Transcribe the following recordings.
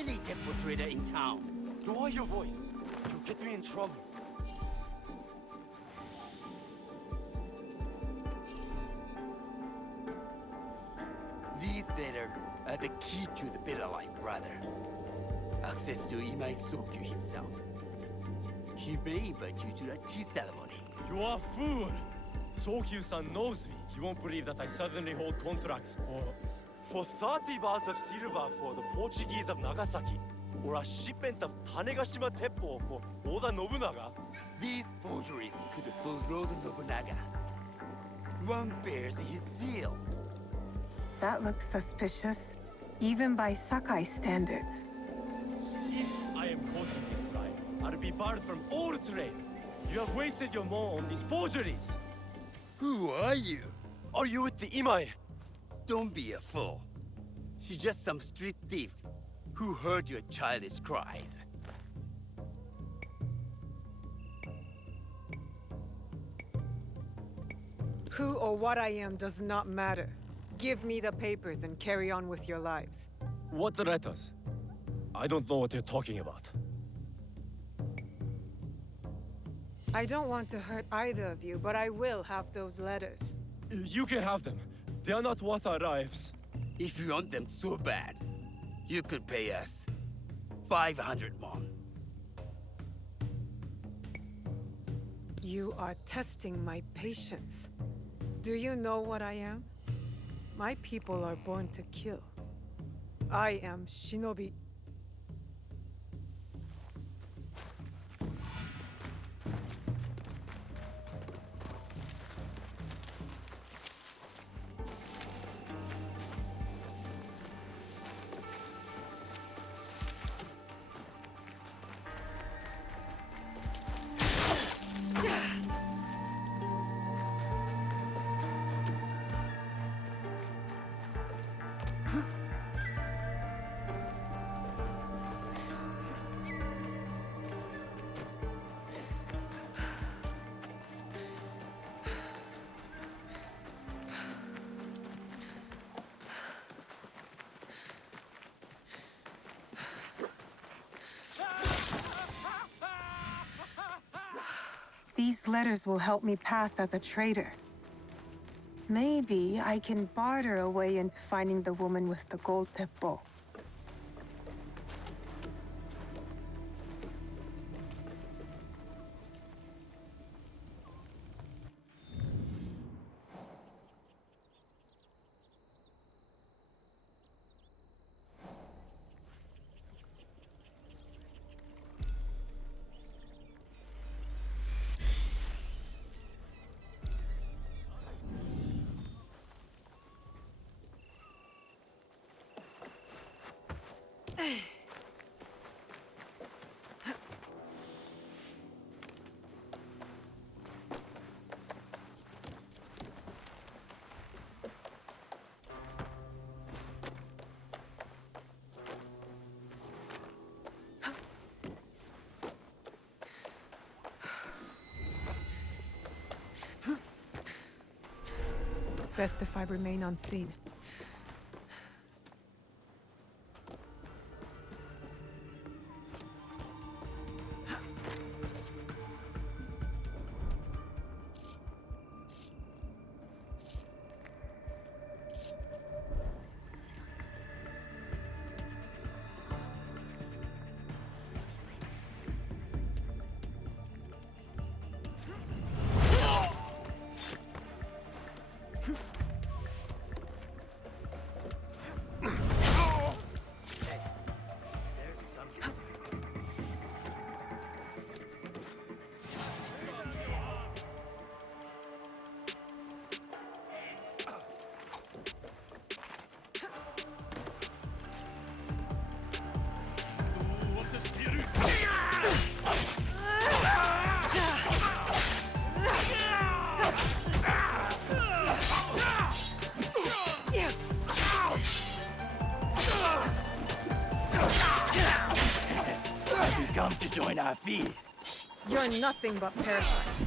any temple trader in town. Lower your voice. You'll get me in trouble. These letters are the key to the better life, brother. Access to Imai Sokyu himself. He may invite you to a tea ceremony. You are a fool! Sokyu-san knows me. He won't believe that I suddenly hold contracts for 30 bars of silver for the Portuguese of Nagasaki, or a shipment of Tanegashima Teppo for Oda Nobunaga. These forgeries could fool Lord Nobunaga. One bears his seal. That looks suspicious, even by Sakai standards. If I am Portuguese guy, I'll be barred from all trade. You have wasted your mo on these forgeries. Who are you? Are you with the Imai? Don't be a fool. She's just some street thief who heard your childish cries. Who or what I am does not matter. Give me the papers and carry on with your lives. What letters? I don't know what you're talking about. I don't want to hurt either of you, but I will have those letters. You can have them. They are not worth our lives. If you want them so bad, you could pay us 500 won. You are testing my patience. Do you know what I am? My people are born to kill. I am Shinobi. These letters will help me pass as a trader. Maybe I can barter a way into finding the woman with the gold teppo. Best if I remain unseen. Come to join our feast. You're nothing but parasites.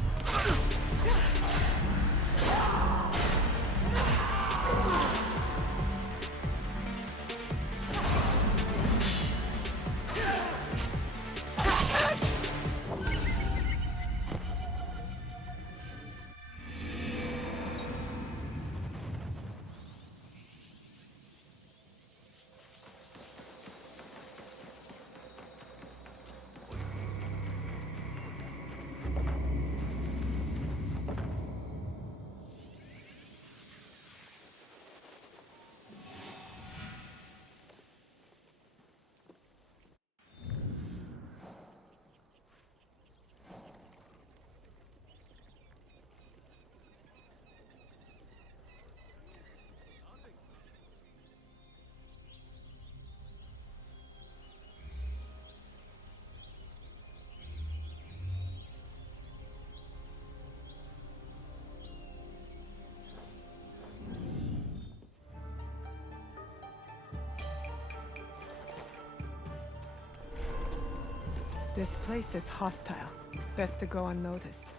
This place is hostile. Best to go unnoticed.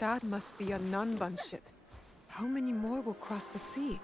That must be a Nanban ship. How many more will cross the sea?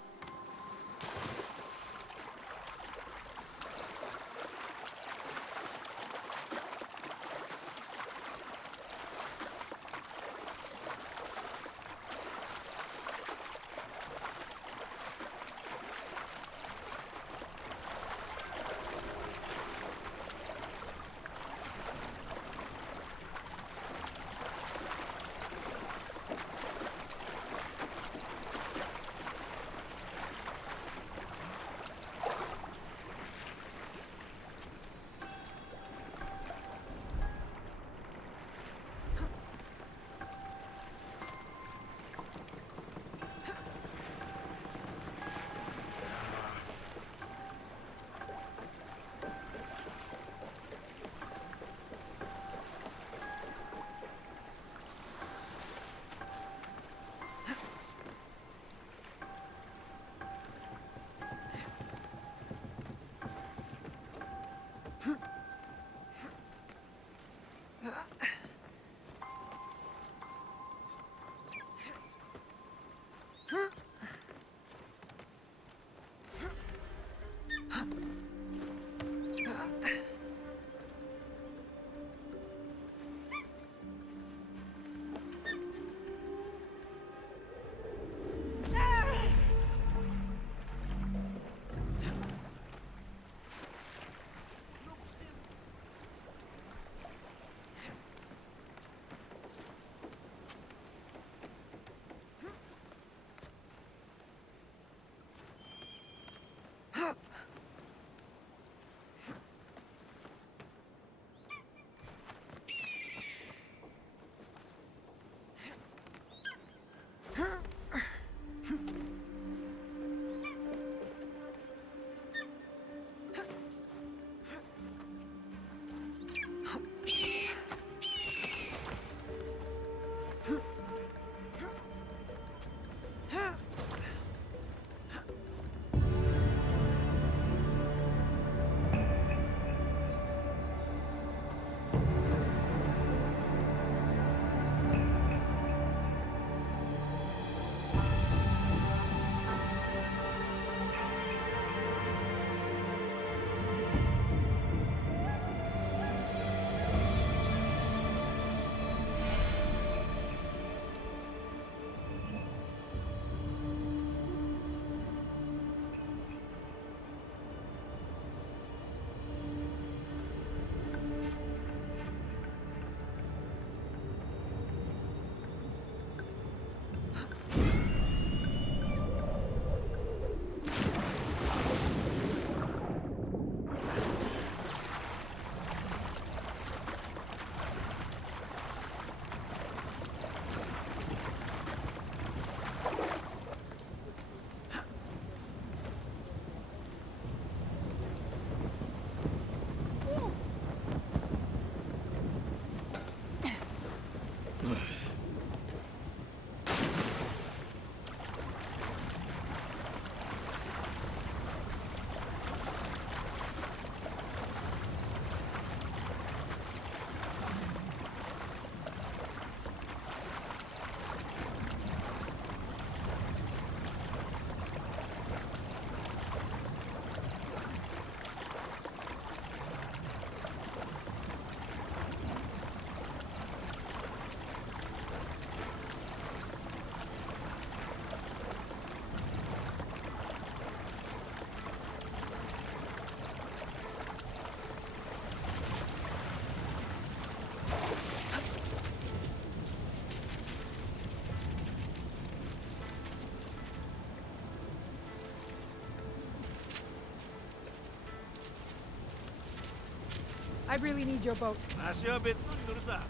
I really need your boat. 足は別のに乗るさ。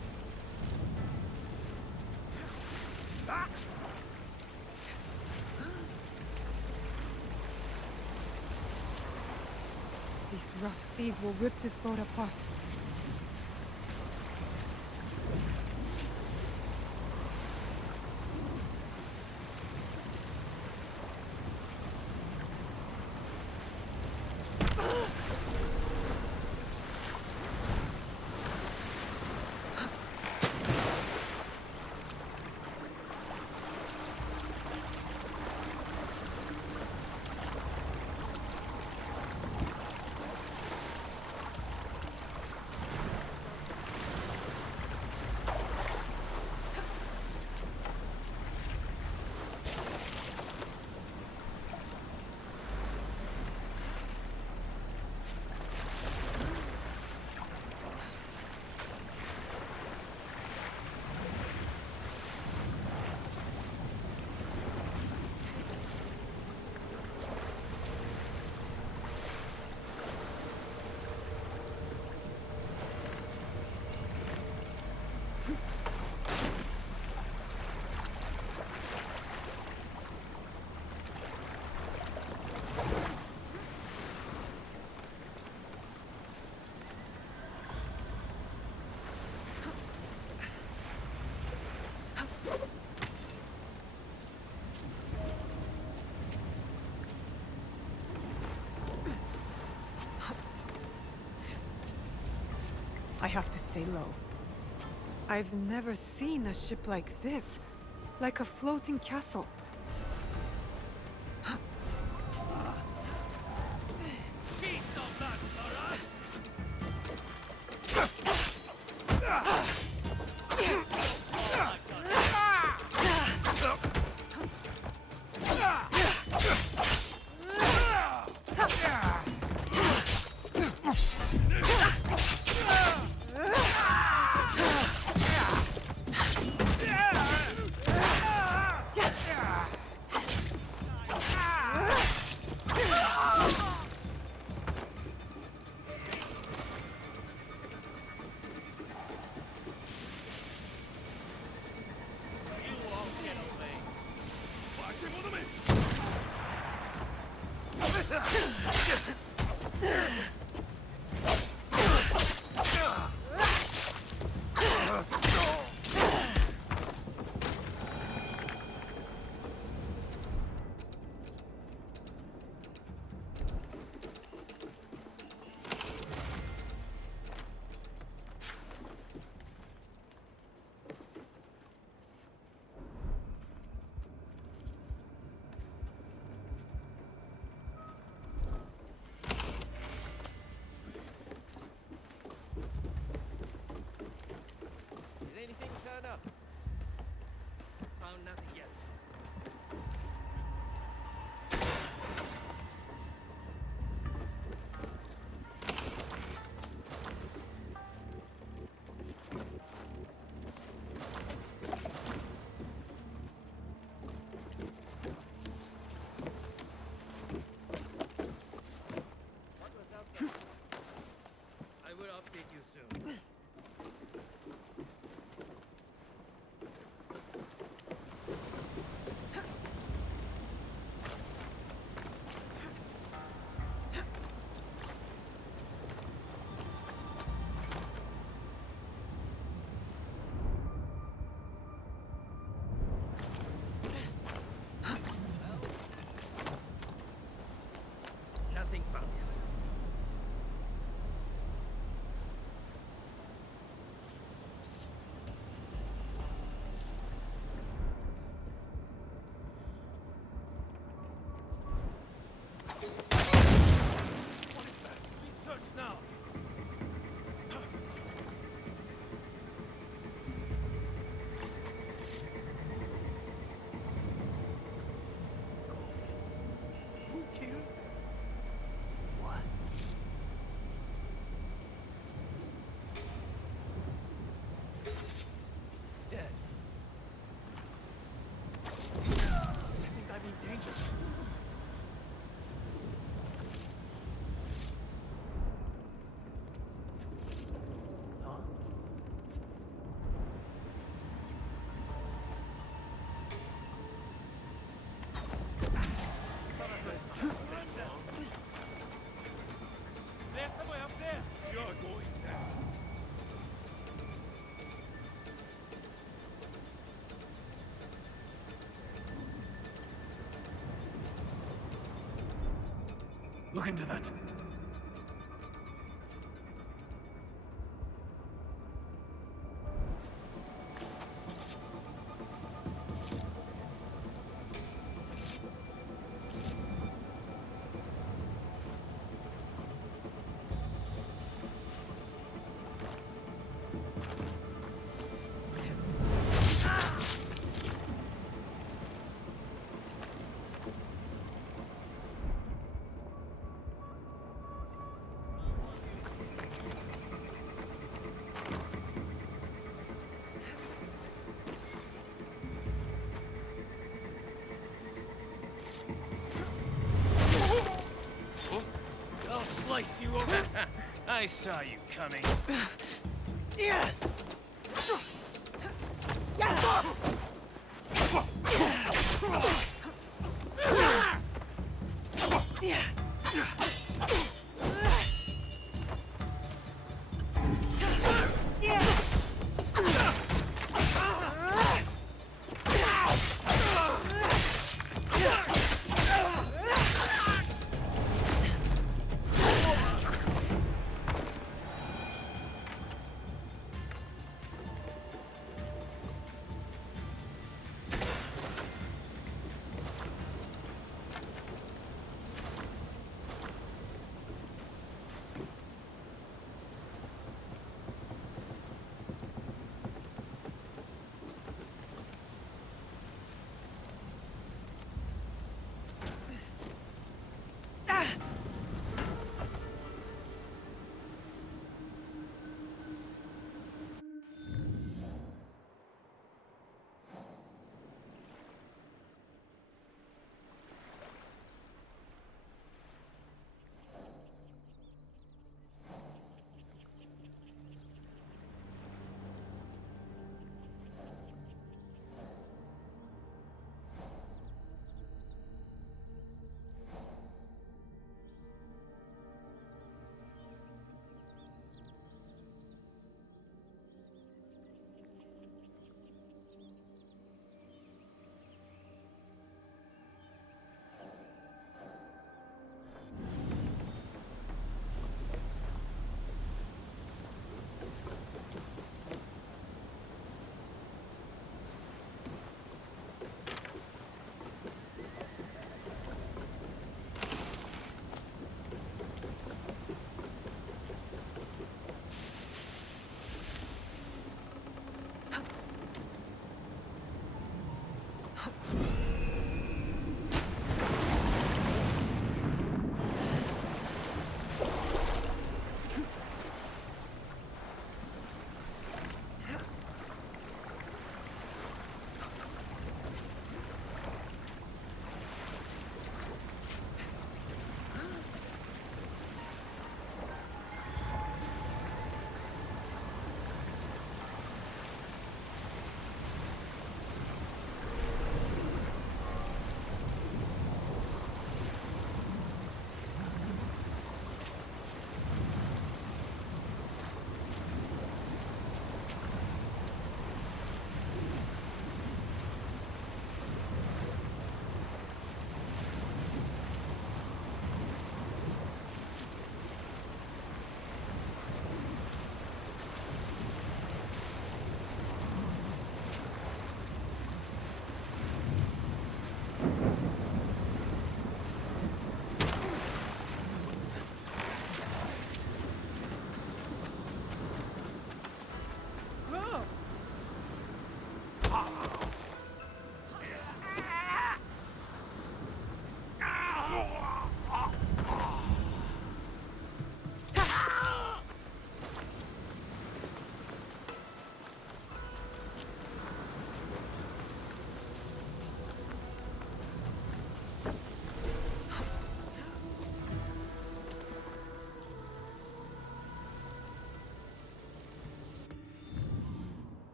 These rough seas will rip this boat apart. I have to stay low. I've never seen a ship like this. Like a floating castle. Did anything turn up? Found nothing yet. What was out there? I will update you soon. Nothing found yet. What is that? Please search now. Who killed them? What? Dead. I think I'm in danger. Look into that. I'll slice you open. I saw you coming. Yeah.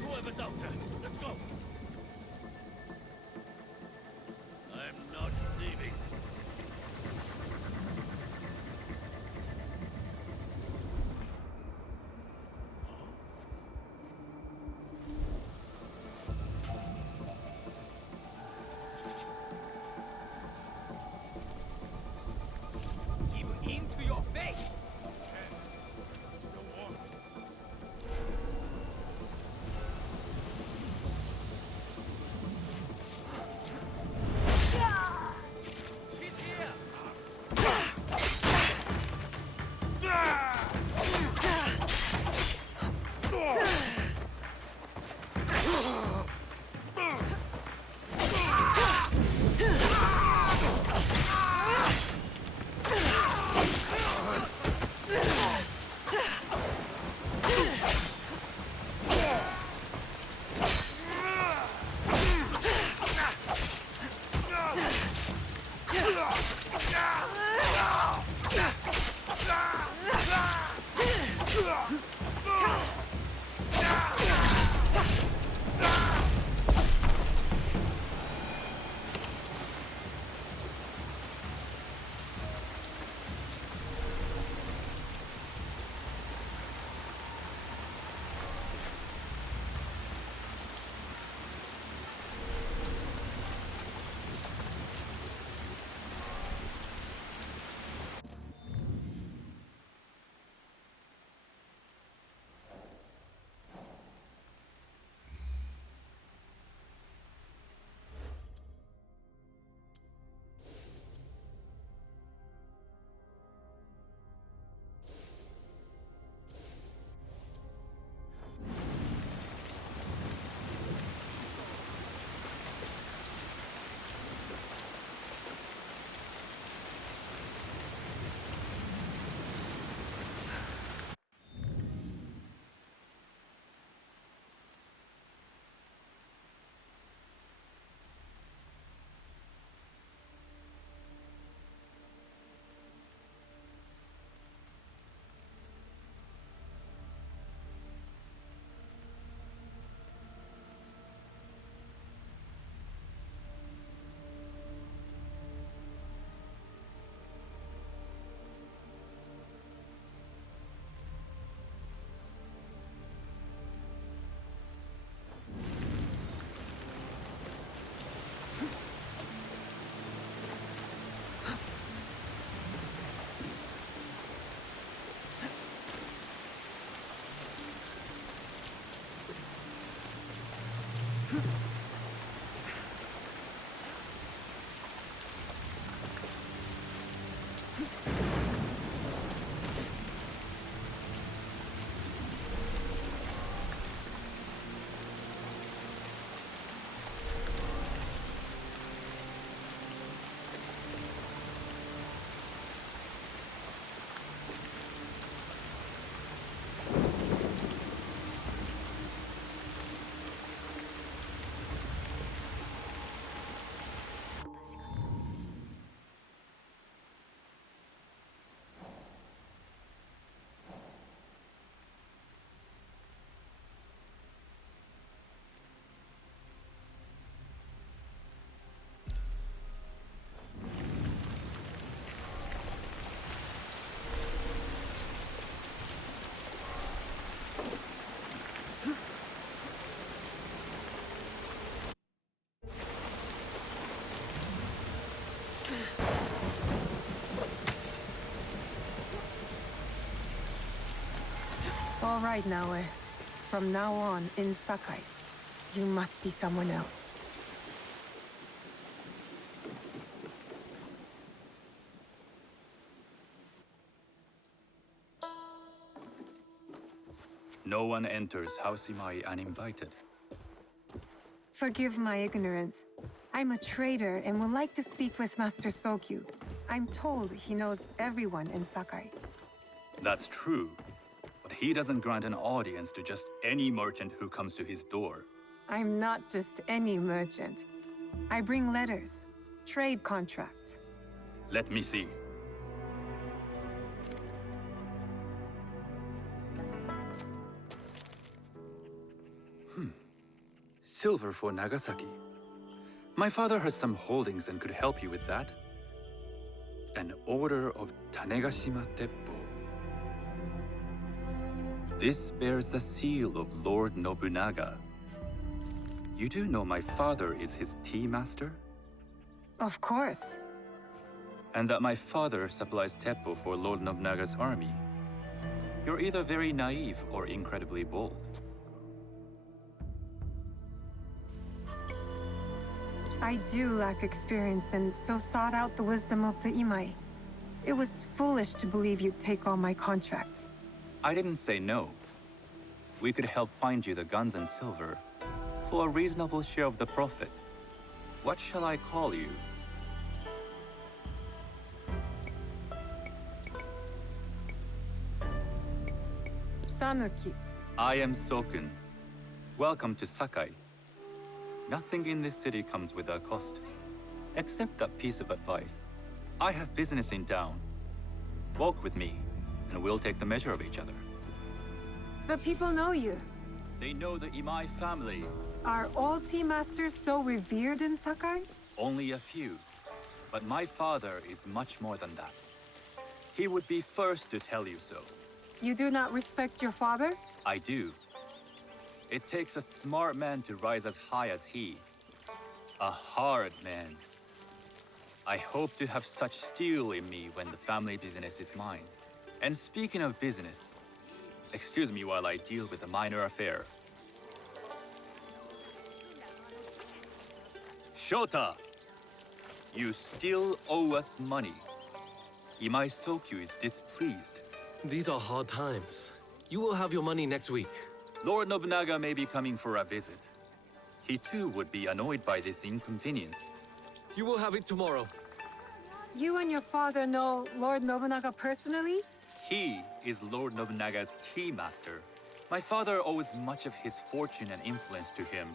Whoever, Doctor. Let's go. I'm not leaving. Even into your face! Still warm. She's here! right, Naoe. From now on, in Sakai, you must be someone else. No one enters House Imai uninvited. Forgive my ignorance. I'm a trader and would like to speak with Master Sokyu. I'm told he knows everyone in Sakai. That's true, but he doesn't grant an audience to just any merchant who comes to his door. I'm not just any merchant. I bring letters, trade contracts. Let me see. Silver for Nagasaki. My father has some holdings and could help you with that. An order of Tanegashima Teppo. This bears the seal of Lord Nobunaga. You do know my father is his tea master? Of course. And that my father supplies Teppo for Lord Nobunaga's army. You're either very naive or incredibly bold. I do lack experience and so sought out the wisdom of the Imai. It was foolish to believe you'd take on my contracts. I didn't say no. We could help find you the guns and silver for a reasonable share of the profit. What shall I call you? Sanuki. I am Sokun. Welcome to Sakai. Nothing in this city comes without cost, except that piece of advice. I have business in town. Walk with me, and we'll take the measure of each other. The people know you. They know the Imai family. Are all tea masters so revered in Sakai? Only a few. But my father is much more than that. He would be first to tell you so. You do not respect your father? I do. It takes a smart man to rise as high as he. A hard man. I hope to have such steel in me when the family business is mine. And speaking of business, excuse me while I deal with a minor affair. Shota! You still owe us money. Imai Sokyu is displeased. These are hard times. You will have your money next week. Lord Nobunaga may be coming for a visit. He too would be annoyed by this inconvenience. You will have it tomorrow. You and your father know Lord Nobunaga personally? He is Lord Nobunaga's tea master. My father owes much of his fortune and influence to him.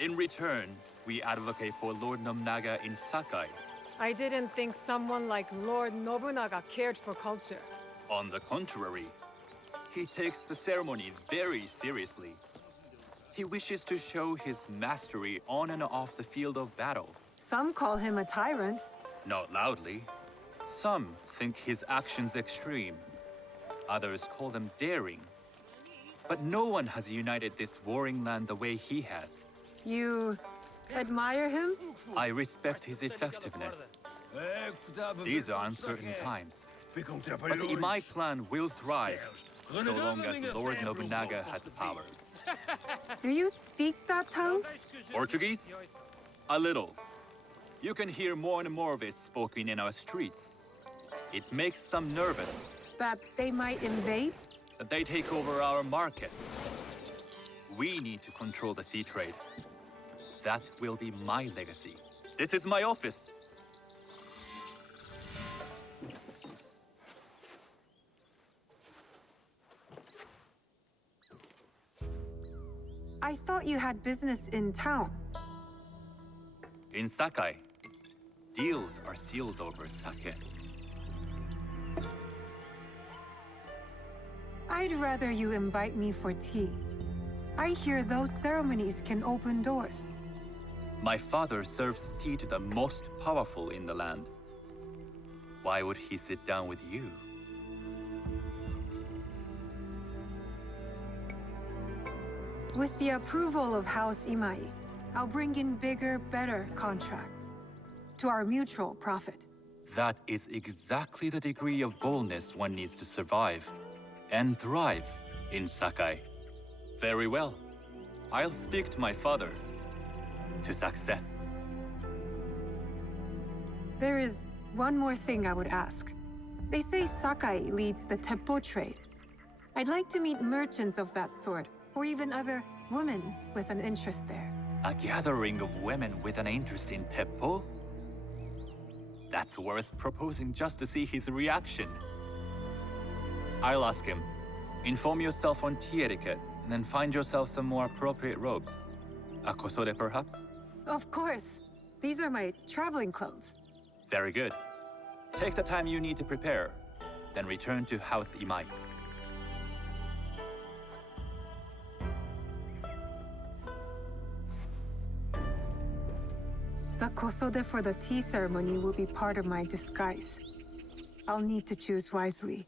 In return, we advocate for Lord Nobunaga in Sakai. I didn't think someone like Lord Nobunaga cared for culture. On the contrary, he takes the ceremony very seriously. He wishes to show his mastery on and off the field of battle. Some call him a tyrant. Not loudly. Some think his actions extreme. Others call them daring. But no one has united this warring land the way he has. You admire him? I respect his effectiveness. These are uncertain times. But the Imai clan will thrive, so long as Lord Nobunaga has power. Do you speak that tongue? Portuguese? A little. You can hear more and more of it spoken in our streets. It makes some nervous That they might invade? that they take over our markets. We need to control the sea trade. That will be my legacy. This is my office. I thought you had business in town. In Sakai, deals are sealed over sake. I'd rather you invite me for tea. I hear those ceremonies can open doors. My father serves tea to the most powerful in the land. Why would he sit down with you? With the approval of House Imai, I'll bring in bigger, better contracts. To our mutual profit. That is exactly the degree of boldness one needs to survive and thrive In Sakai. Very well. I'll speak to my father. To success. There is one more thing I would ask. They say Sakai leads the Teppo trade. I'd like to meet merchants of that sort, or even other women with an interest there. A gathering of women with an interest in Teppo? That's worth proposing just to see his reaction. I'll ask him. Inform yourself on tea etiquette, and then find yourself some more appropriate robes. A kosode, perhaps? Of course. These are my traveling clothes. Very good. Take the time you need to prepare, then return to House Imai. The kosode for the tea ceremony will be part of my disguise. I'll need to choose wisely.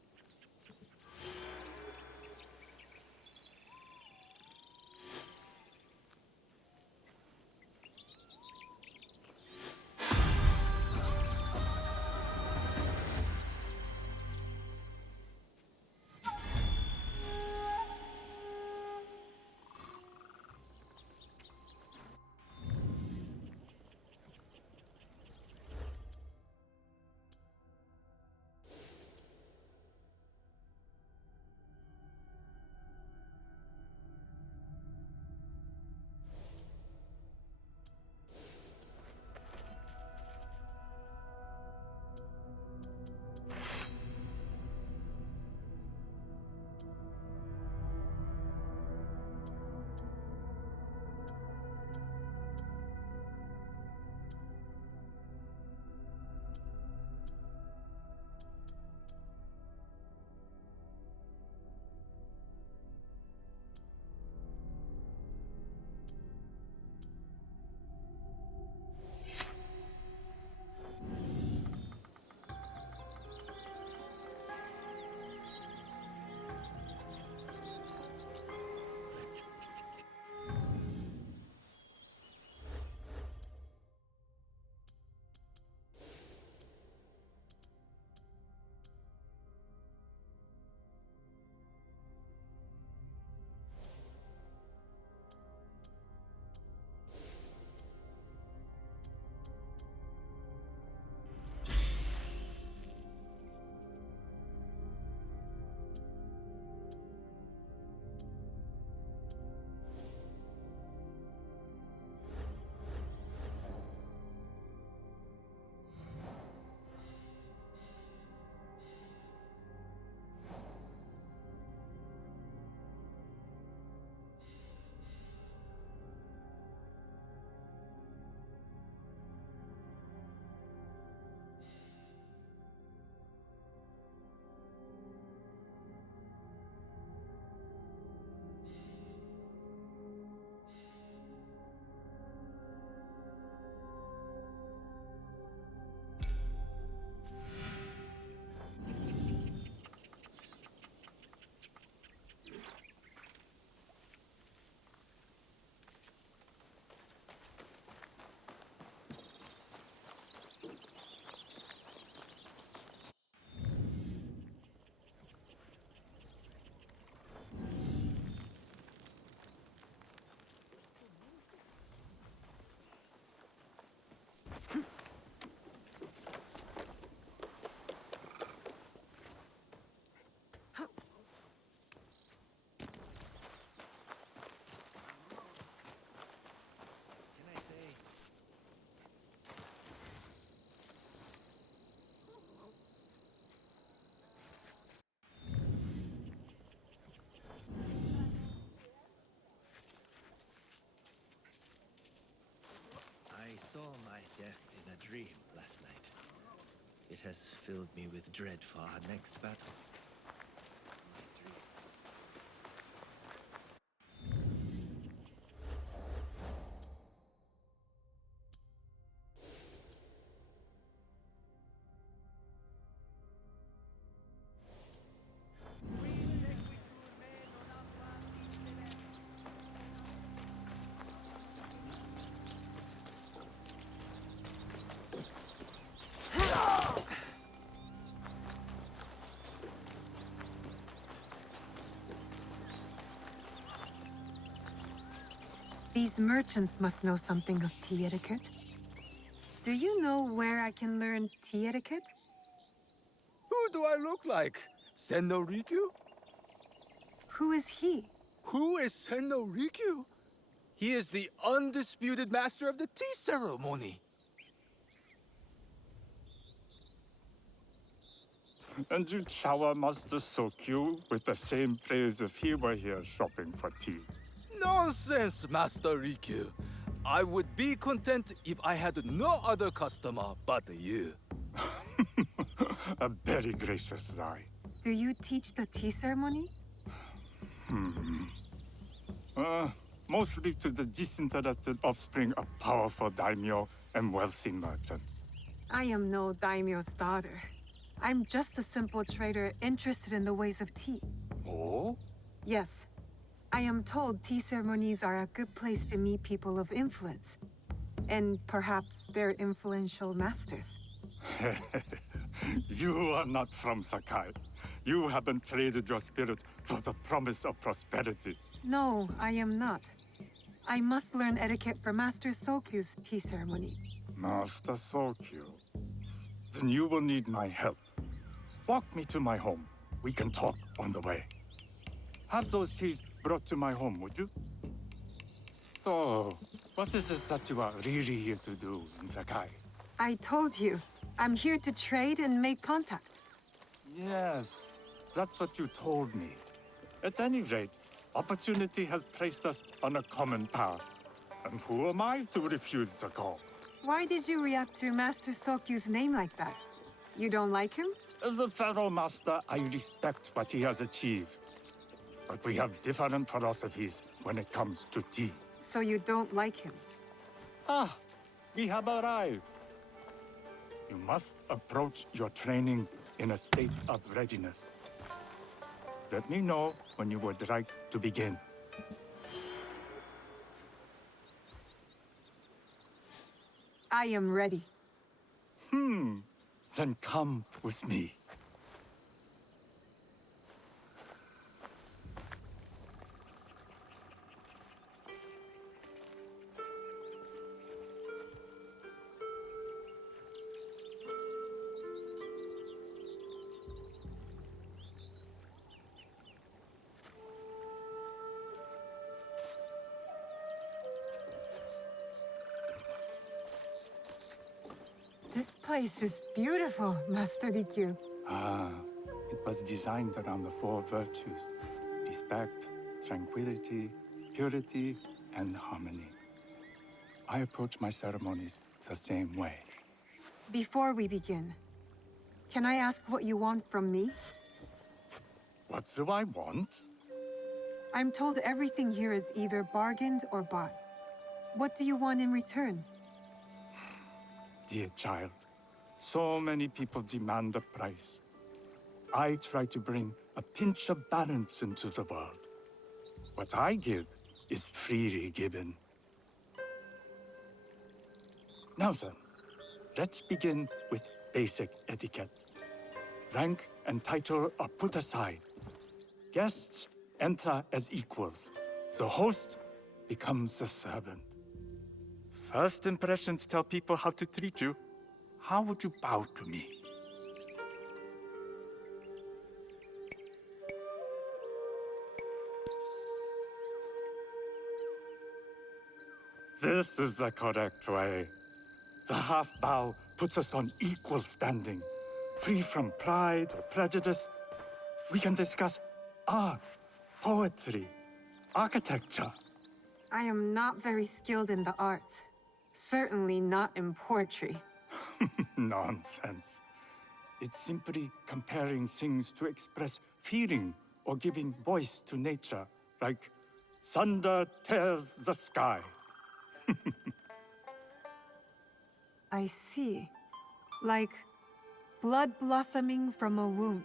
saw my death in a dream last night. It has filled me with dread for our next battle. These merchants must know something of tea etiquette. Do you know where I can learn tea etiquette? Who do I look like? Senno Rikyu? Who is he? Who is Senno Rikyu? He is the undisputed master of the tea ceremony. And you shower Master Sokyu with the same praise if he were here shopping for tea. Nonsense, Master Rikyu. I would be content if I had no other customer but you. A very gracious lie. Do you teach the tea ceremony? Mostly to the disinterested offspring of powerful daimyo and wealthy merchants. I am no daimyo's daughter. I'm just a simple trader interested in the ways of tea. Oh? Yes. I am told tea ceremonies are a good place to meet people of influence. And perhaps their influential masters. You are not from Sakai. You haven't traded your spirit for the promise of prosperity. No, I am not. I must learn etiquette for Master Sokyu's tea ceremony. Master Sokyu. Then you will need my help. Walk me to my home. We can talk on the way. Have those teas brought to my home, would you? So, what is it that you are really here to do in Sakai? I told you, I'm here to trade and make contacts. Yes, that's what you told me. At any rate, opportunity has placed us on a common path. And who am I to refuse the call? Why did you react to Master Sokyu's name like that? You don't like him? As a Pharaoh Master, I respect what he has achieved. But we have different philosophies when it comes to tea. So you don't like him? Ah, we have arrived. You must approach your training in a state of readiness. Let me know when you would like to begin. I am ready. Then come with me. This place is beautiful, Master Rikyu. Ah, it was designed around the four virtues: respect, tranquility, purity, and harmony. I approach my ceremonies the same way. Before we begin, can I ask what you want from me? What do I want? I'm told everything here is either bargained or bought. What do you want in return? Dear child, so many people demand a price. I try to bring a pinch of balance into the world. What I give is freely given. Now then, let's begin with basic etiquette. Rank and title are put aside. Guests enter as equals. The host becomes the servant. First impressions tell people how to treat you. How would you bow to me? This is the correct way. The half bow puts us on equal standing, free from pride or prejudice. We can discuss art, poetry, architecture. I am not very skilled in the arts. Certainly not in poetry. Nonsense. It's simply comparing things to express feeling or giving voice to nature, like thunder tears the sky. I see. Like blood blossoming from a wound.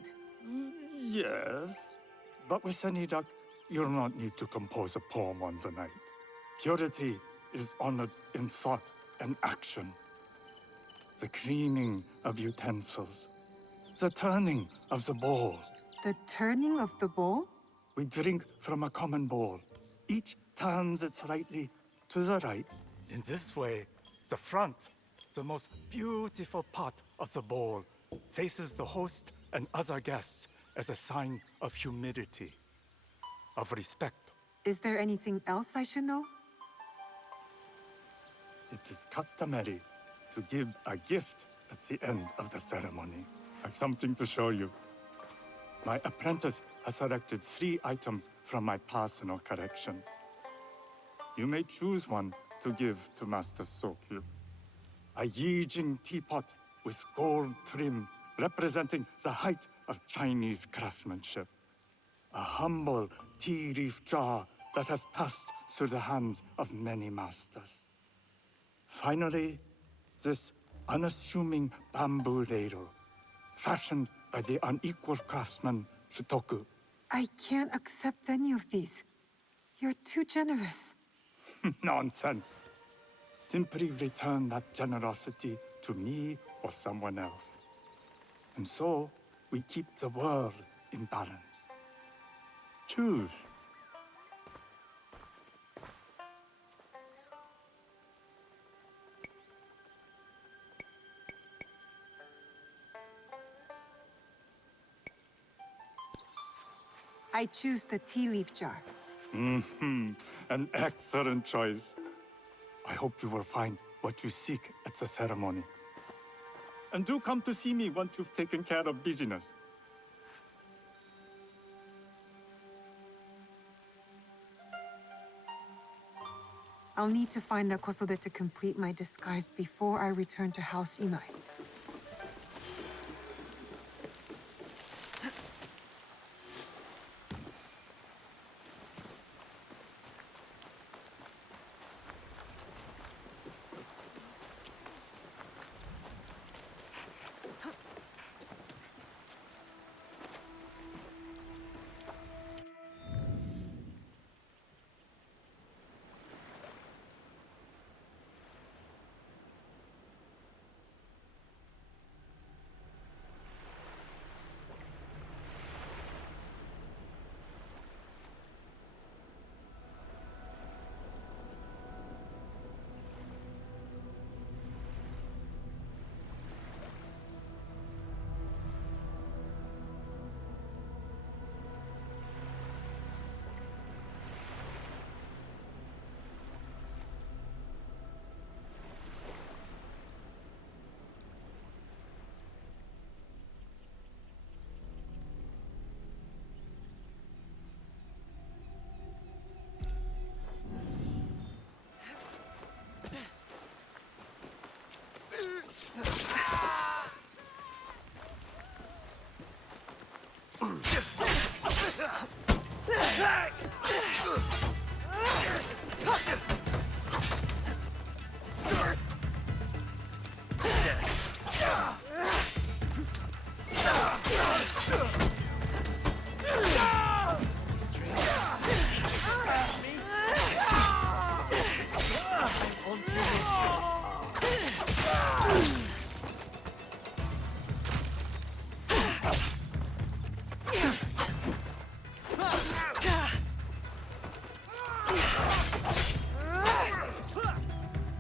Yes, but with any luck, you'll not need to compose a poem on the night. Purity is honored in thought and action. The cleaning of utensils, the turning of the bowl. The turning of the bowl? We drink from a common bowl. Each turns it slightly to the right. In this way, the front, the most beautiful part of the bowl, faces the host and other guests as a sign of humility, of respect. Is there anything else I should know? It is customary to give a gift at the end of the ceremony. I have something to show you. My apprentice has selected 3 items from my personal collection. You may choose one to give to Master Sokyu. A Yijing teapot with gold trim representing the height of Chinese craftsmanship. A humble tea leaf jar that has passed through the hands of many masters. Finally, this unassuming bamboo ladle, fashioned by the unequal craftsman Shutoku. I can't accept any of these. You're too generous. Nonsense. Simply return that generosity to me or someone else. And so, we keep the world in balance. Choose. I choose the tea leaf jar. An excellent choice. I hope you will find what you seek at the ceremony. And do come to see me once you've taken care of business. I'll need to find a Kosode to complete my disguise before I return to House Imai.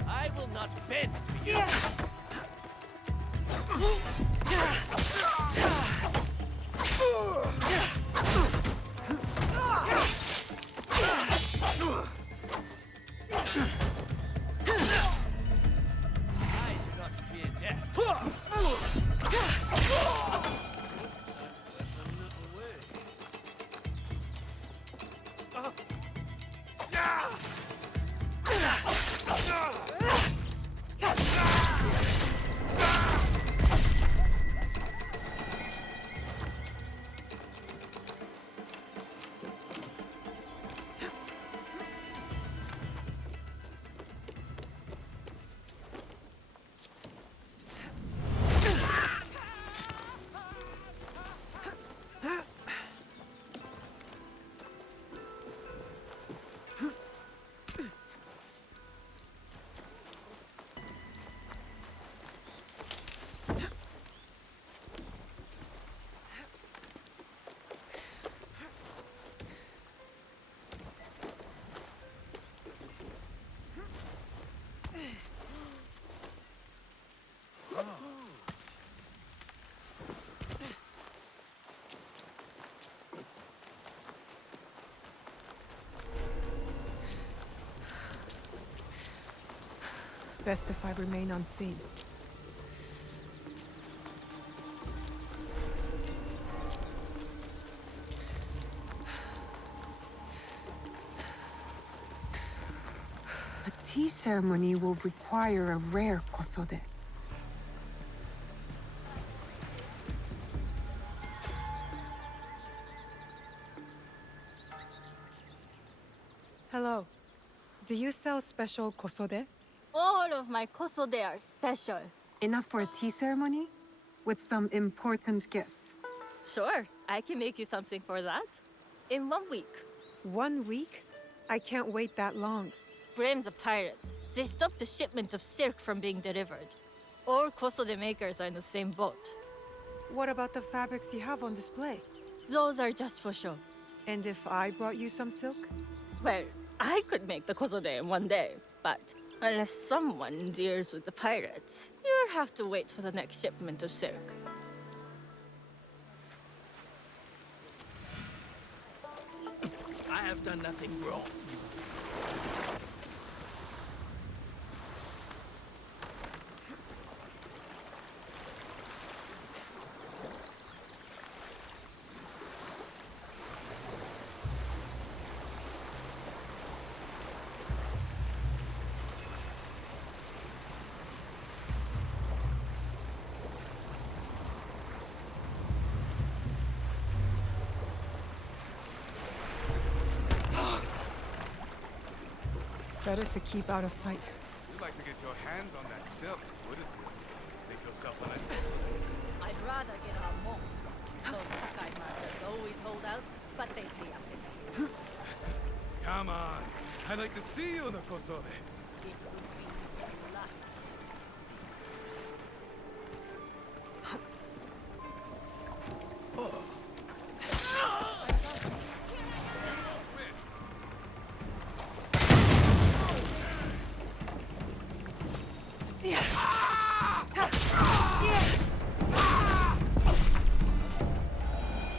I will not bend to you. I do not fear death. Best if I remain unseen. A tea ceremony will require a rare kosode. Hello. Do you sell special kosode? All of my kosode are special. Enough for a tea ceremony? With some important guests. Sure, I can make you something for that. In 1 week. 1 week? I can't wait that long. Blame the pirates. They stopped the shipment of silk from being delivered. All kosode makers are in the same boat. What about the fabrics you have on display? Those are just for show. And if I brought you some silk? Well, I could make the kosode in 1 day, but unless someone deals with the pirates, you'll have to wait for the next shipment of silk. I have done nothing wrong. Better to keep out of sight. You'd like to get your hands on that silk, wouldn't you? Make yourself a nice kosode. I'd rather get our more. Those Sakai merchants always hold out, but they pay up in Come on. I'd like to see you in a kosode. It would be very lucky.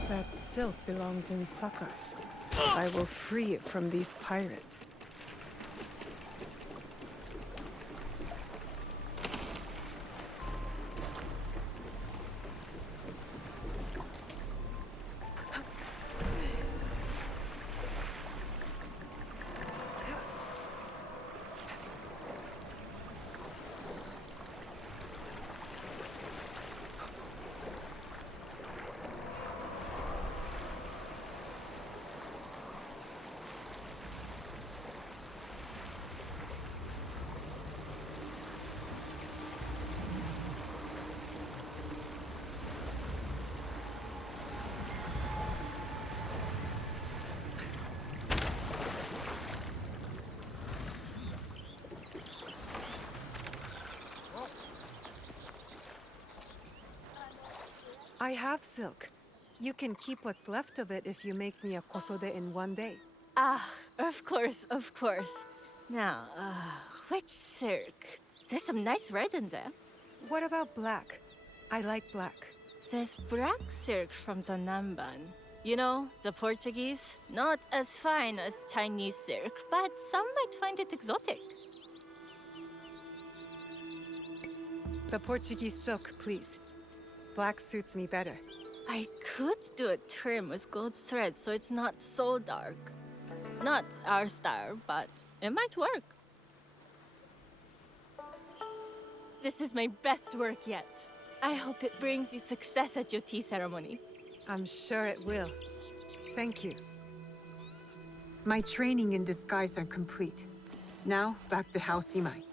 That silk belongs in Sakai. I will free it from these pirates. I have silk. You can keep what's left of it if you make me a kosode in 1 day. Ah, of course, of course. Now, which silk? There's some nice red in there. What about black? I like black. There's black silk from the Namban. You know, the Portuguese? Not as fine as Chinese silk, but some might find it exotic. The Portuguese silk, please. Black suits me better. I could do a trim with gold thread so it's not so dark. Not our style, but it might work. This is my best work yet. I hope it brings you success at your tea ceremony. I'm sure it will. Thank you. My training in disguise are complete. Now, back to House Imai.